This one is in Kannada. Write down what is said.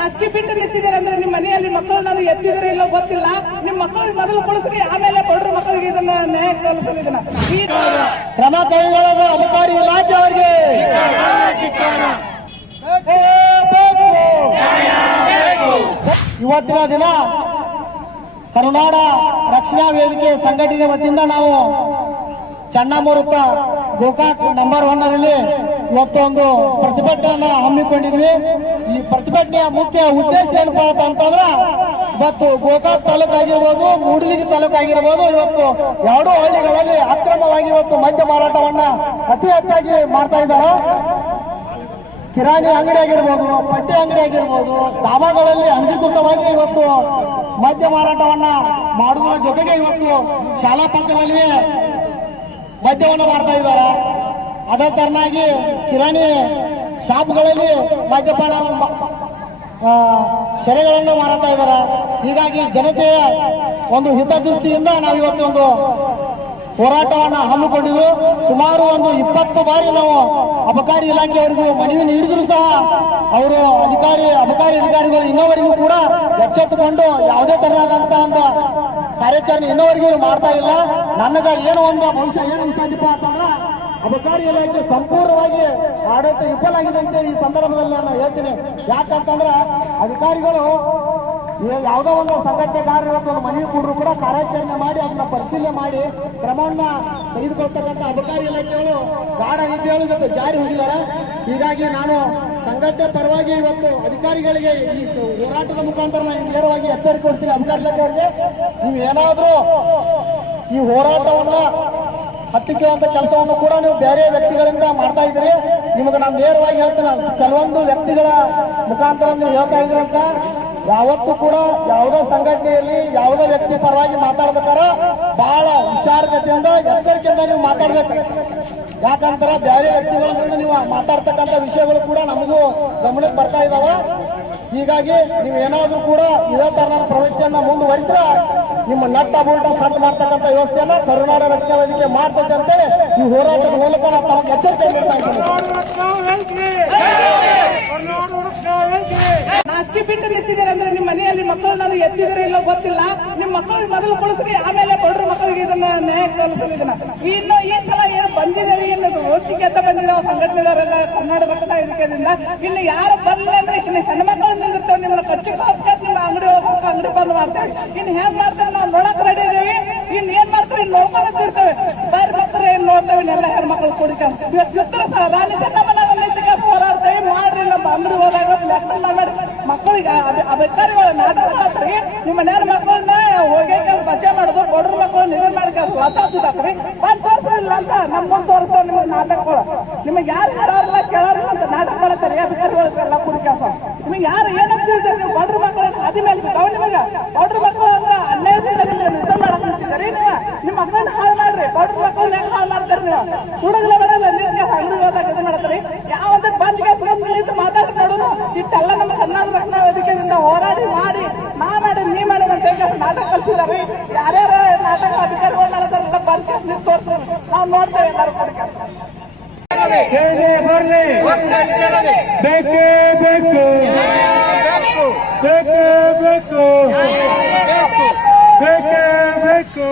ನಾಚಿಕೆ ಬಿಟ್ಟು ನಿಂತಿದ್ದಾರೆ ಅಂದ್ರೆ ನಿಮ್ಮ ಮನೆಯಲ್ಲಿ ಮಕ್ಕಳು ನಾನು ಎತ್ತಿದರೆ ಇಲ್ಲ ಗೊತ್ತಿಲ್ಲ. ನಿಮ್ಮ ಮಕ್ಕಳಿಗೆ ಮೊದಲು ಕೊಡಿಸ್ರಿ, ಆಮೇಲೆ ಬಡ್ರ ಮಕ್ಕಳಿಗೆ ಇದನ್ನ ನ್ಯಾಯ ಕಲಿಸ್ರಿ. ಇದನ್ನ ಕ್ರಮ ಕೈಗೊಳ್ಳೋದು ಅಬಕಾರಿ ಇಲಾಖೆ ಅವರಿಗೆ ಇವತ್ತಿನ ದಿನ ಕರುನಾಡ ರಕ್ಷಣಾ ವೇದಿಕೆ ಸಂಘಟನೆ ವತಿಯಿಂದ ನಾವು ಚನ್ನಮೂರುತ್ತ ಗೋಕಾಕ್ ನಂಬರ್ 1 ರಲ್ಲಿ ಇವತ್ತು ಒಂದು ಪ್ರತಿಭಟನೆಯನ್ನ ಹಮ್ಮಿಕೊಂಡಿದ್ವಿ. ಈ ಪ್ರತಿಭಟನೆಯ ಮುಖ್ಯ ಉದ್ದೇಶ ಏನಪ್ಪಾ ಅಂತಂದ್ರೆ ಇವತ್ತು ಗೋಕಾಕ್ ತಾಲೂಕು ಆಗಿರ್ಬೋದು, ಮೂಡಲಗಿ ತಾಲೂಕು ಆಗಿರ್ಬೋದು, ಇವತ್ತು ಎರಡೂ ಹಳ್ಳಿಗಳಲ್ಲಿ ಅಕ್ರಮವಾಗಿ ಇವತ್ತು ಮದ್ಯ ಮಾರಾಟವನ್ನ ಅತಿ ಹೆಚ್ಚಾಗಿ ಮಾಡ್ತಾ ಇದ್ದಾರೆ. ಕಿರಾಣಿ ಅಂಗಡಿ ಆಗಿರ್ಬೋದು, ಪಟ್ಟಿ ಅಂಗಡಿ ಆಗಿರ್ಬೋದು, ಧಾಬಾಗಳಲ್ಲಿ ಅನಧಿಕೃತವಾಗಿ ಇವತ್ತು ಮದ್ಯ ಮಾರಾಟವನ್ನ ಮಾಡುವುದರ ಜೊತೆಗೆ ಇವತ್ತು ಶಾಲಾ ಪಕ್ಕದಲ್ಲಿ ಮದ್ಯವನ್ನು ಮಾಡ್ತಾ ಇದ್ದಾರೆ. ಅದೇ ತರನಾಗಿ ಕಿರಾಣಿ ಶಾಪ್ಗಳಲ್ಲಿ ಮದ್ಯಪಾನ ಸೆರೆಗಳನ್ನು ಮಾರಾಡ್ತಾ ಇದ್ದಾರೆ. ಹೀಗಾಗಿ ಜನತೆಯ ಒಂದು ಹಿತದೃಷ್ಟಿಯಿಂದ ನಾವು ಇವತ್ತು ಒಂದು ಹೋರಾಟವನ್ನ ಹಮ್ಮಿಕೊಂಡಿದ್ದು. ಸುಮಾರು ಒಂದು 20 ಬಾರಿ ನಾವು ಅಬಕಾರಿ ಇಲಾಖೆಯವರಿಗೂ ಮನವಿ ನೀಡಿದ್ರು ಸಹ ಅವರು ಅಬಕಾರಿ ಅಧಿಕಾರಿಗಳು ಇನ್ನೋವರೆಗೂ ಕೂಡ ಎಚ್ಚೆತ್ತುಕೊಂಡು ಯಾವುದೇ ತರನಾದಂತಹ ಒಂದು ಕಾರ್ಯಾಚರಣೆ ಇನ್ನೋವರೆಗೂ ಮಾಡ್ತಾ ಇಲ್ಲ. ನನಗ ಏನು ಒಂದು ಭವಿಷ್ಯ ಏನು ಅನ್ಕೊಂಡಿಪ್ಪ ಅಂತಂದ್ರ ಅಬಕಾರಿ ಇಲಾಖೆ ಸಂಪೂರ್ಣವಾಗಿ ಆಡಳಿತ ವಿಫಲ ಆಗಿದೆ ಅಂತ ಈ ಸಂದರ್ಭದಲ್ಲಿ ನಾನು ಹೇಳ್ತೀನಿ. ಯಾಕಂತಂದ್ರೆ ಅಧಿಕಾರಿಗಳು ಯಾವುದೋ ಒಂದು ಸಂಘಟನೆಗಾರರು ಒಂದು ಮನವಿ ಕೊಟ್ಟರು ಕೂಡ ಕಾರ್ಯಾಚರಣೆ ಮಾಡಿ ಅದನ್ನ ಪರಿಶೀಲನೆ ಮಾಡಿ ಕ್ರಮವನ್ನ ತೆಗೆದುಕೊಳ್ತಕ್ಕಂಥ ಅಬಕಾರಿ ಇಲಾಖೆಗಳು ಗಾಢ ನೀತಿಗಳು ಇವತ್ತು ಜಾರಿ ಹೊಂದಿದ್ದಾರೆ. ಹೀಗಾಗಿ ನಾನು ಸಂಘಟನೆ ಪರವಾಗಿ ಇವತ್ತು ಅಧಿಕಾರಿಗಳಿಗೆ ಈ ಹೋರಾಟದ ಮುಖಾಂತರ ನಾನು ನೇರವಾಗಿ ಎಚ್ಚರಿಕೆ ಕೊಡ್ತೀನಿ. ಅಬಕಾರಿ ಇಲಾಖೆಯವರಿಗೆ ನೀವು ಏನಾದ್ರೂ ಈ ಹೋರಾಟವನ್ನ ಹತ್ತಿಕ್ಕುವಂತ ಕೆಲಸವನ್ನು ಕೂಡ ನೀವು ಬೇರೆ ವ್ಯಕ್ತಿಗಳಿಂದ ಮಾಡ್ತಾ ಇದ್ರಿ. ನಿಮಗೆ ನಾನು ನೇರವಾಗಿ ಹೇಳ್ತೇನೆ, ಕೆಲವೊಂದು ವ್ಯಕ್ತಿಗಳ ಮುಖಾಂತರ ನೀವು ಹೇಳ್ತಾ ಇದ್ರಿ ಅಂತ ಯಾವತ್ತೂ ಕೂಡ ಯಾವುದೇ ಸಂಘಟನೆಯಲ್ಲಿ ಯಾವುದೇ ವ್ಯಕ್ತಿ ಪರವಾಗಿ ಮಾತಾಡ್ಬೇಕಾರ ಬಹಳ ಹುಷಾರತೆಯಿಂದ ಎಚ್ಚರಿಕೆಯಿಂದ ನೀವು ಮಾತಾಡ್ಬೇಕು. ಯಾಕಂದ್ರೆ ಬೇರೆ ವ್ಯಕ್ತಿಗಳ ಮುಂದೆ ನೀವು ಮಾತಾಡ್ತಕ್ಕಂಥ ವಿಷಯಗಳು ಕೂಡ ನಮಗೂ ಗಮನಕ್ಕೆ ಬರ್ತಾ ಇದಾವ. ಹೀಗಾಗಿ ನೀವು ಏನಾದ್ರೂ ಕೂಡ ಇದೇ ತರನಾದ ಪ್ರವೃತ್ತಿಯನ್ನ ಮುಂದುವರಿಸಿದ್ರೆ ನಿಮ್ಮ ನಟ್ಟ ಬುಲ್ಟ ಸಟ್ ಮಾಡ್ತಕ್ಕಂಥ ವ್ಯವಸ್ಥೆಯನ್ನ ಕರುನಾಡ ರಕ್ಷಣಾ ವೇದಿಕೆ ಮಾಡ್ತದೆ ಅಂತೇಳಿ ಈ ಹೋರಾಟದ ಮೂಲಕ ನಾವು ತಮಗೆ ಎಚ್ಚರಿಕೆ ನೀಡ್ತಾ ಇದ್ದೀವಿ. ನಾಚಿಕೆ ಬಿಟ್ಟು ನಿಂತಿದ್ದಾರೆ ಅಂದ್ರೆ ನಿಮ್ಮ ಮನೆಯಲ್ಲಿ ಮಕ್ಕಳು ನಾನು ಎತ್ತಿದರೆ ಇಲ್ಲ ಗೊತ್ತಿಲ್ಲ. ನಿಮ್ಮ ಮಕ್ಕಳಿಗೆ ಮೊದಲು ಕೊಡಿಸ್ರಿ, ಆಮೇಲೆ ಬಡ್ರ ಮಕ್ಕಳಿಗೆ ಇದನ್ನ ನ್ಯಾಯ ಕಲಿಸ್ರಿ. ಇದನ್ನ ಇನ್ನು ಈ ಸಲ ಏನು ಬಂದಿದ್ದೇವೆ ಏನದು ಓಟಿಗೆ ಅಂತ ಬಂದಿದ್ದಾವೆ ಸಂಘಟನೆದವರೆಲ್ಲ ಕನ್ನಡ ರಕ್ಷಣಾ ವೇದಿಕೆಯಿಂದ. ಇನ್ನು ಯಾರು ಬರಲಿಲ್ಲ ಅಂದ್ರೆ ಇನ್ನು ಹೆಣ್ಮಕ್ಳು ನಿಂದಿರ್ತೇವೆ, ನಿಮ್ಮನ್ನ ಖರ್ಚು ಹಾಕ್ತಾರೆ, ನಿಮ್ಮ ಅಂಗಡಿ ಹೋಗಕ್ಕೆ ಅಂಗಡಿ ಬಂದ್ ಮಾಡ್ತೇವೆ. ಇನ್ನು ಹೆಂಗ್ ಮಾಡ್ತೇವೆ ನಾವು ನೋಡಕ್ ರೆಡಿ ಇದೇವಿ. ಇನ್ನು ಏನ್ ಮಾಡ್ತೀವಿ ನೋಡ್ಕೊಂಡಿರ್ತೀವಿ. ಬೇರೆ ಮಕ್ಕಳು ಏನ್ ನೋಡ್ತೇವೆ ಎಲ್ಲ ಹೆಣ್ಮಕ್ಳು ಕುಡಿಕ ಇವತ್ತು ಸಹ ರಾಣಿ ಚೆನ್ನಮ್ಮನ ನೈತಿಕ ಹೋರಾಡ್ತೇವೆ ಮಾಡ್ರಿ. ನಮ್ಮ ಅಂಗಡಿ ಹೋದಾಗ ಮಾಡಿ ಮಕ್ಕಳಿಗೆ ಅಬಕಾರಿಗಳು ನಾಟಕ ಮಾಡ್ರಿ. ನಿಮ್ಮ ಮನೆಯ ಮಕ್ಕಳನ್ನ ಹೋಗಿ ಬಜೆ ಮಾಡೋದು, ಬಡ್ರ ಮಕ್ಕಳು ನಿಧಿ ಮಾಡ್ಕೊಂಡು ಹೊಸಾದ್ರಿ ಬಂದ್ ತೋರಿಸ್ರಿಲ್ಲ ಅಂತ ನಮ್ಮ ಮುಂದೆ ತೋರಿಸ್ತೇವೆ. ನಿಮಗೆ ನಾಟಕಗಳು ನಿಮಗೆ ಯಾರು ಹೇಳೋರಿಲ್ಲ ಕೇಳೋರಿಲ್ಲ ಅಂತ ನಾಟಕ ಮಾಡ್ತಾರೆ ಅಧಿಕಾರಿಗಳೆಲ್ಲ ಕುಡಿಕಾಸ. ನಿಮಗೆ ಯಾರು ಏನಂತ ಹೇಳ್ತಾರೆ, ನೀವು ಬಡ್ರ ಮಕ್ಕಳನ್ನ ಅದಿ ಮೇಲೆ ನಿಮಗೆ ಬಡ್ರ ಮಕ್ಕಳು ಅಂತ ಅನ್ಯಾಯದಿಂದ ನಿಧಿ ಮಾಡಕ್ ನಿಂತಿದ್ದಾರೆ. ನೀವು ನಿಮ್ಮ ಮಕ್ಕಳನ್ನ ಹಾಳು ಮಾಡ್ರಿ, ಬಡ್ರ ಮಕ್ಕಳನ್ನ ಹೆಂಗ್ ಹಾಳು ಮಾಡ್ತಾರೆ ನೀವು ಹುಡುಗಲ ಮಾಡಲ್ಲ ನಿಂತ್ಕ ಅಂಗಡಿ ಹೋದಾಗ ಇದು ಮಾಡ್ತಾರೆ. ಯಾವಂದ್ರೆ ಬಂದ್ಗೆ ನಿಂತು ಮಾತಾಡಿ ನೋಡೋದು. ಇಟ್ಟೆಲ್ಲ ನಮ್ಮ ಕನ್ನಡ ರಕ್ಷಣಾ ವೇದಿಕೆಯಿಂದ ಹೋರಾಡಿ ಮಾಡಿ ನೀ ಮಾಡಿ ನಾಟಕ ಕಲ್ಸಿದಾರೆ. ಯಾರ್ಯಾರ ನಾಟಕ ಅಧಿಕಾರಿಗಳು ಮಾಡ್ತಾರಲ್ಲ ಬಂದ್ ನಿಂತು ತೋರಿಸ್ತಾರೆ, ನಾವು ನೋಡ್ತೇವೆ ಎಲ್ಲರೂ ಕೊಡಿಕ ಬರ್ಲಿ ಬೇಕೇ ಬೇಕು ಬೇಕೇ ಬೇಕು ಬೇಕೇ ಬೇಕು